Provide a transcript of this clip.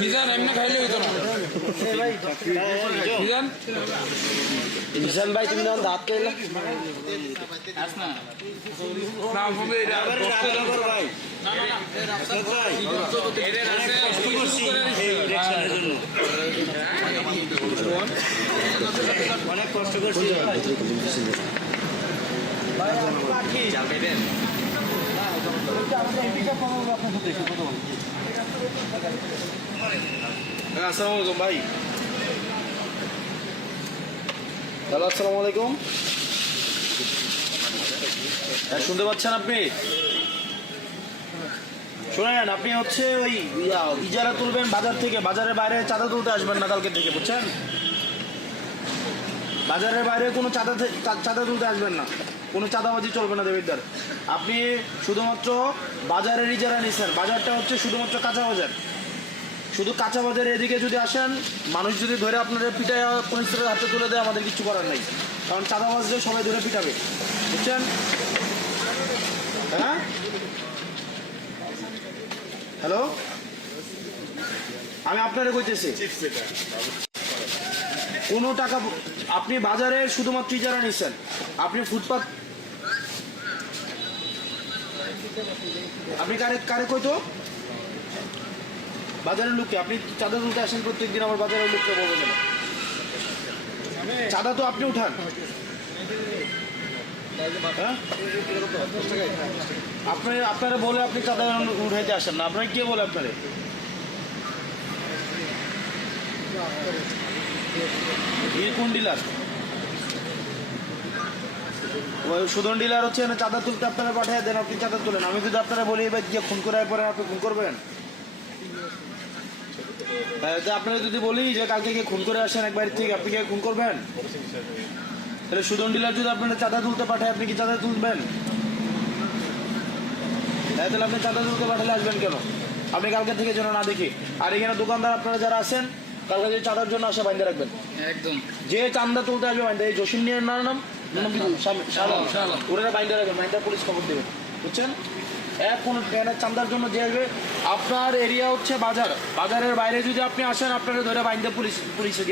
মিজান এমনি খাইলে হইতো না মিজান মিজান ভাই তুমি যখন দাঁত খাইলে না হবে এটা ভাই অনেক কষ্ট করছি আসসালামু আলাইকুম ভাই। হ্যালো, আসসালামু আলাইকুম। শুনতে পাচ্ছেন আপনি? শোনেন, আপনি হচ্ছে ওই ইজারা তুলবেন বাজার থেকে, বাজারের বাইরে চাঁদা তুলতে আসবেন না কালকে থেকে, বুঝছেন? বাজারের বাইরে কোনো চাঁদা তুলতে আসবেন না, কোনো চাঁদাবাজি চলবে না দেবিদ্দার। আপনি শুধুমাত্র বাজারের ইজারা নিচ্ছেন, বাজারটা হচ্ছে শুধুমাত্র কাঁচা বাজার। শুধু কাঁচা বাজারে এদিকে যদি আসেন, মানুষ যদি ধরে আপনাদের পিঠায় পুলিশের হাতে তুলে দেয়, আমাদের কিছু করার নেই, কারণ চাঁদাবাজদের সবাই ধরে পিটাবে, বুঝছেন? হ্যাঁ, হ্যালো, আমি আপনারে কইতেছি, কোনো টাকা আপনি বাজারে শুধুমাত্র ইজারা নিচ্ছেন, আপনি ফুটপাত, আপনি কারে কইতো বাজারের লোককে আপনি চাঁদা তুলতে আসেন প্রত্যেকদিন, আমার বাজারের লোককে বলবো না, চাঁদা তো আপনি উঠান। হ্যাঁ, আপনারা বলে আপনি চাঁদা উঠাইতে আসেন না, আপনারা কে বলে আপনারে? কোন ডিলার? সুদন ডিলার হচ্ছে চাঁদা তুলতে আপনারা পাঠিয়ে দেন, আপনি চাঁদা তুলেন। আমি যদি আপনারা বলি এবার গিয়ে খুন করে পরে আপনি খুন করবেন? আপনারা যদি বলি যে কালকে গিয়ে খুন করে আসেন এক বাড়ি থেকে, আপনি গিয়ে খুন করবেন? তাহলে সুদন ডিলার যদি আপনারা চাঁদা তুলতে পাঠায়, আপনি কি চাঁদা তুলবেন? তাহলে আপনি চাঁদা তুলতে পাঠালে আসবেন কেন? আপনি কালকে থেকে যেন না দেখি। আর এখানে দোকানদার আপনারা যারা আছেন, কালকে যে চাঁদার জন্য আসে বাইন্দে রাখবেন, একদম যে চাঁদা তুলতে আসবে বাইন্দে, এই জসিম নিয়ে নাম ওরা বাইন্দে রাখবেন, বাইন্দা পুলিশ খবর দেবেন, বুঝছেন? কোন চাঁদার জন্য যে আসবে, আপনার এরিয়া হচ্ছে বাজার, বাজারের বাইরে যদি আপনি আসেন, আপনারা ধরে বাইন্দে পুলিশে